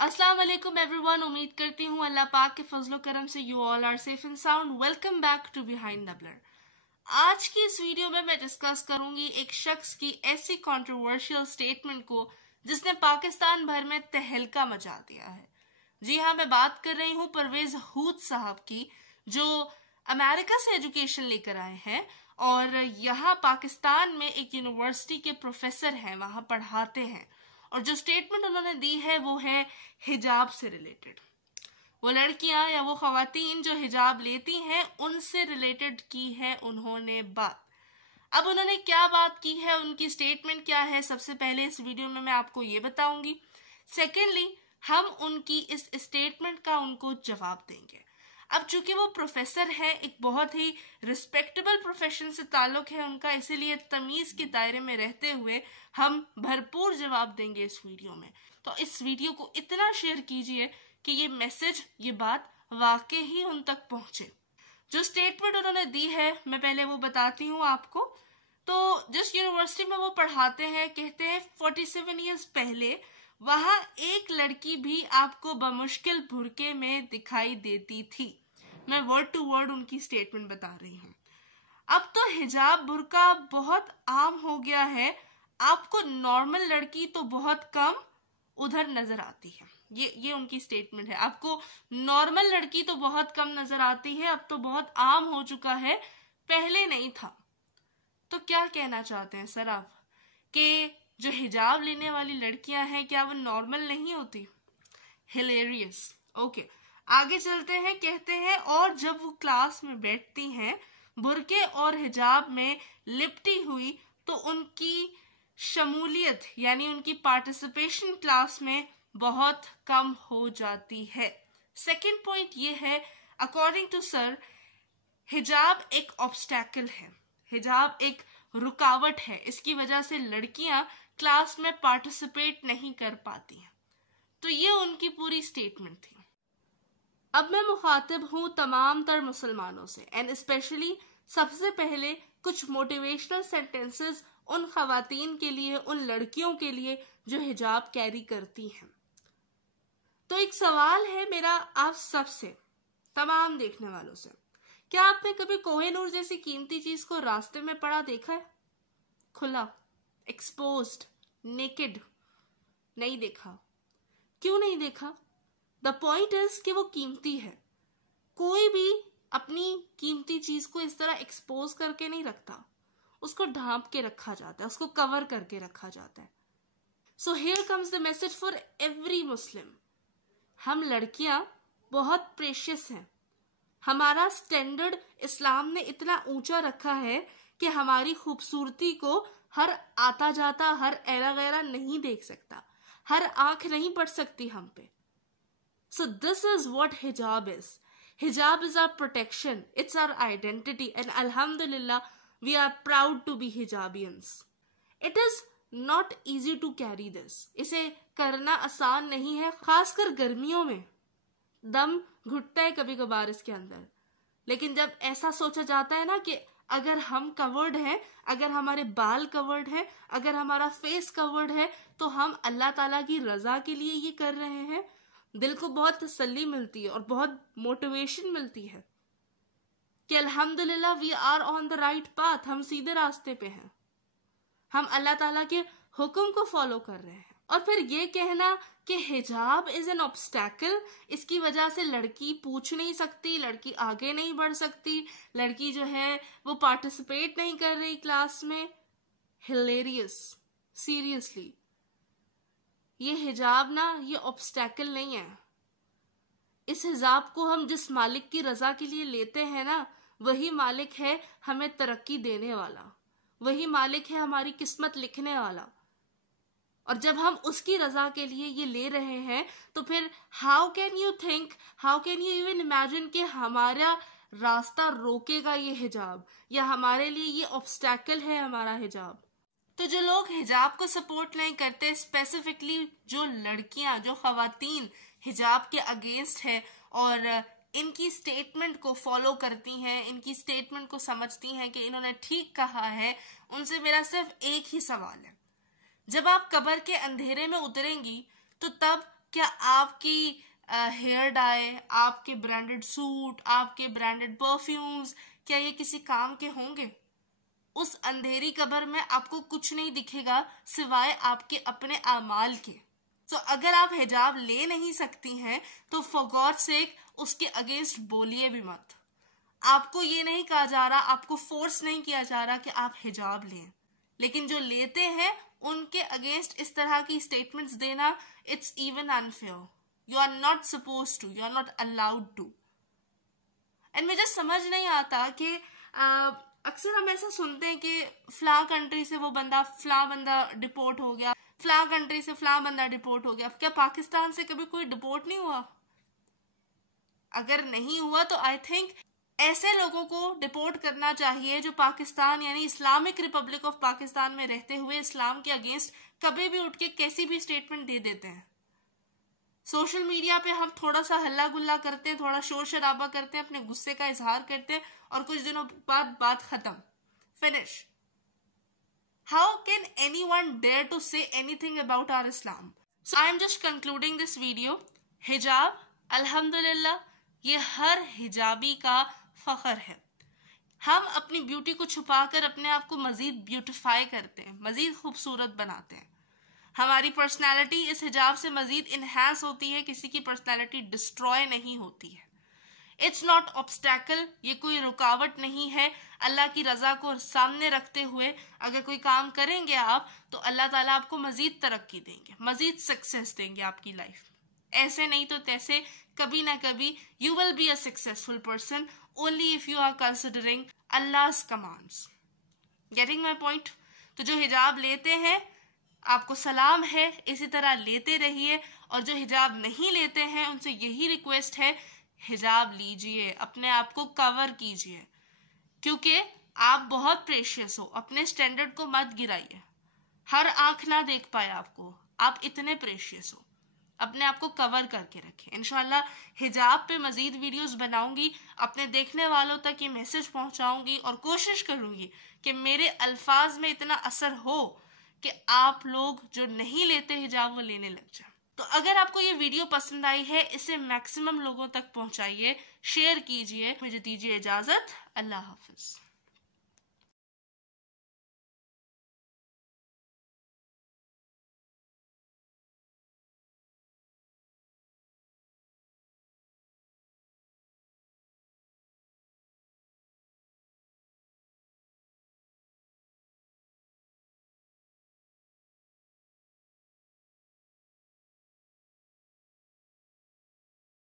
अस्सलाम वालेकुम एवरीवन। उम्मीद करती हूँ अल्लाह पाक के फजलो करम से you all are safe and sound. Welcome back to behind the blur. आज की इस वीडियो में मैं डिस्कस करूंगी एक शख्स की ऐसी कंट्रोवर्शियल स्टेटमेंट को जिसने पाकिस्तान भर में तहलका मचा दिया है। जी हाँ, मैं बात कर रही हूँ परवेज हूद साहब की, जो अमेरिका से एजुकेशन लेकर आए हैं और यहाँ पाकिस्तान में एक यूनिवर्सिटी के प्रोफेसर हैं, वहां पढ़ाते हैं। और जो स्टेटमेंट उन्होंने दी है वो है हिजाब से रिलेटेड। वो लड़कियां या वो खवातीन जो हिजाब लेती हैं उनसे रिलेटेड की है उन्होंने बात। अब उन्होंने क्या बात की है, उनकी स्टेटमेंट क्या है, सबसे पहले इस वीडियो में मैं आपको ये बताऊंगी। सेकेंडली, हम उनकी इस स्टेटमेंट का उनको जवाब देंगे। अब चूंकि वो प्रोफेसर है, एक बहुत ही रिस्पेक्टेबल प्रोफेशन से ताल्लुक है उनका, इसीलिए तमीज के दायरे में रहते हुए हम भरपूर जवाब देंगे इस वीडियो में। तो इस वीडियो को इतना शेयर कीजिए कि ये मैसेज, ये बात वाकई ही उन तक पहुंचे। जो स्टेटमेंट उन्होंने दी है मैं पहले वो बताती हूँ आपको। तो जिस यूनिवर्सिटी में वो पढ़ाते हैं, कहते हैं 47 ईयर्स पहले वहां एक लड़की भी आपको बमुश्किल बुर्के में दिखाई देती थी। मैं वर्ड टू वर्ड उनकी स्टेटमेंट बता रही हूँ। अब तो हिजाब बुर्का बहुत आम हो गया है, आपको नॉर्मल लड़की तो बहुत कम उधर नजर आती है। ये उनकी स्टेटमेंट है। आपको नॉर्मल लड़की तो बहुत कम नजर आती है, अब तो बहुत आम हो चुका है, पहले नहीं था। तो क्या कहना चाहते हैं सर आप कि जो हिजाब लेने वाली लड़कियां हैं क्या वो नॉर्मल नहीं होती? हिलेरियस। ओके, आगे चलते हैं। कहते हैं और जब वो क्लास में बैठती हैं बुर्के और हिजाब में लिपटी हुई तो उनकी शमूलियत यानी उनकी पार्टिसिपेशन क्लास में बहुत कम हो जाती है। सेकंड पॉइंट ये है, अकॉर्डिंग टू सर, हिजाब एक ऑब्स्टैकल है, हिजाब एक रुकावट है। इसकी वजह से लड़कियां क्लास में पार्टिसिपेट नहीं कर पाती हैं। तो ये उनकी पूरी स्टेटमेंट थी। अब मैं मुखातिब हूं तमाम तर मुसलमानों से, एंड स्पेशली सबसे पहले कुछ मोटिवेशनल सेंटेंसेस उन खवातीन के लिए, उन लड़कियों के लिए जो हिजाब कैरी करती हैं। तो एक सवाल है मेरा आप सबसे, तमाम देखने वालों से, क्या आपने कभी कोहिनूर जैसी कीमती चीज को रास्ते में पड़ा देखा है? खुला, एक्सपोज्ड, नेकेड? नहीं देखा। क्यों नहीं देखा? द पॉइंट इज कि वो कीमती है। कोई भी अपनी कीमती चीज को इस तरह एक्सपोज करके नहीं रखता, उसको ढांप के रखा जाता है, उसको कवर करके रखा जाता है। So here comes the message for every Muslim. हम लड़कियां बहुत प्रेशियस हैं। हमारा स्टैंडर्ड इस्लाम ने इतना ऊंचा रखा है कि हमारी खूबसूरती को हर आता जाता, हर एरा गैरा नहीं देख सकता, हर आंख नहीं पड़ सकती हम पे। So this is what hijab is. Hijab is our protection, it's our identity, and अल्हम्दुलिल्लाह we are proud to be hijabians. It is not easy to carry this. इसे करना आसान नहीं है, खासकर गर्मियों में दम घुटता है कभी कभार इसके अंदर। लेकिन जब ऐसा सोचा जाता है ना कि अगर हम कवर्ड हैं, अगर हमारे बाल कवर्ड हैं, अगर हमारा फेस कवर्ड है, तो हम अल्लाह ताला की रजा के लिए ये कर रहे हैं, दिल को बहुत तसल्ली मिलती है और बहुत मोटिवेशन मिलती है कि अल्हम्दुलिल्लाह we are on the right path, हम सीधे रास्ते पे हैं, हम अल्लाह ताला के हुक्म को फॉलो कर रहे हैं। और फिर ये कहना कि हिजाब इज एन ऑब्स्टैकल, इसकी वजह से लड़की पूछ नहीं सकती, लड़की आगे नहीं बढ़ सकती, लड़की जो है वो पार्टिसिपेट नहीं कर रही क्लास में। Hilarious, seriously. ये हिजाब ना, ये ऑब्स्टैकल नहीं है। इस हिजाब को हम जिस मालिक की रजा के लिए लेते हैं ना, वही मालिक है हमें तरक्की देने वाला, वही मालिक है हमारी किस्मत लिखने वाला। और जब हम उसकी रजा के लिए ये ले रहे हैं तो फिर how can you think, how can you even imagine कि हमारा रास्ता रोकेगा ये हिजाब, या हमारे लिए ये ऑब्स्टैकल है हमारा हिजाब। तो जो लोग हिजाब को सपोर्ट नहीं करते, स्पेसिफिकली जो लड़कियां, जो खवातीन हिजाब के अगेंस्ट है और इनकी स्टेटमेंट को फॉलो करती हैं, इनकी स्टेटमेंट को समझती हैं कि इन्होंने ठीक कहा है, उनसे मेरा सिर्फ एक ही सवाल है, जब आप कब्र के अंधेरे में उतरेंगी तो तब क्या आपकी हेयर डाई, आपके ब्रांडेड सूट, आपके ब्रांडेड परफ्यूम्स, क्या ये किसी काम के होंगे? उस अंधेरी कब्र में आपको कुछ नहीं दिखेगा सिवाय आपके अपने अमाल के। तो अगर आप हिजाब ले नहीं सकती हैं तो फॉर गॉड सेक उसके अगेंस्ट बोलिए भी मत। आपको ये नहीं कहा जा रहा, आपको फोर्स नहीं किया जा रहा कि आप हिजाब लें, लेकिन जो लेते हैं उनके अगेंस्ट इस तरह की स्टेटमेंट्स देना, it's even unfair. You are not suppose to, you are not allowed to. And मुझे समझ नहीं आता कि अक्सर हम ऐसा सुनते हैं कि फला कंट्री से फला बंदा डिपोर्ट हो गया, फला कंट्री से फला बंदा डिपोर्ट हो गया। क्या पाकिस्तान से कभी कोई डिपोर्ट नहीं हुआ? अगर नहीं हुआ तो आई थिंक ऐसे लोगों को डिपोर्ट करना चाहिए जो पाकिस्तान यानी इस्लामिक रिपब्लिक ऑफ पाकिस्तान में रहते हुए इस्लाम के अगेंस्ट कभी भी उठ के कैसी भी स्टेटमेंट दे देते हैं। सोशल मीडिया पे हम थोड़ा सा हल्ला गुल्ला करते हैं, थोड़ा शोर शराबा करते हैं, अपने गुस्से का इजहार करते हैं और कुछ दिनों बाद बात खत्म, finish. How can anyone dare to say anything about our Islam? So I am just concluding this video. हिजाब अल्हम्दुलिल्लाह ये हर हिजाबी का फख्र है। हम अपनी ब्यूटी को छुपाकर अपने आप को मजीद ब्यूटिफाई करते हैं, मजीद खूबसूरत बनाते हैं। हमारी पर्सनालिटी इस हिजाब से मजीद इनहेंस होती है, किसी की पर्सनालिटी डिस्ट्रॉय नहीं होती है। इट्स नॉट ऑब्स्टैकल, ये कोई रुकावट नहीं है। अल्लाह की रजा को सामने रखते हुए अगर कोई काम करेंगे आप तो अल्लाह ताला आपको मजीद तरक्की देंगे, मजीद सक्सेस देंगे आपकी लाइफ। ऐसे नहीं तो तैसे कभी ना कभी you will be a successful person only if you are considering Allah's commands. Getting my point? तो जो हिजाब लेते हैं आपको सलाम है, इसी तरह लेते रहिए, और जो हिजाब नहीं लेते हैं उनसे यही रिक्वेस्ट है, हिजाब लीजिए, अपने आप को कवर कीजिए, क्योंकि आप बहुत प्रेशियस हो। अपने स्टैंडर्ड को मत गिराइए। हर आंख ना देख पाए आपको, आप इतने प्रेशियस हो। अपने आप को कवर करके रखें। इंशाल्लाह हिजाब पे मजीद वीडियोस बनाऊंगी, अपने देखने वालों तक ये मैसेज पहुंचाऊंगी और कोशिश करूंगी कि मेरे अल्फाज में इतना असर हो कि आप लोग जो नहीं लेते हिजाब वो लेने लग जाए। तो अगर आपको ये वीडियो पसंद आई है, इसे मैक्सिमम लोगों तक पहुंचाइए, शेयर कीजिए। मुझे दीजिए इजाजत। अल्लाह हाफिज।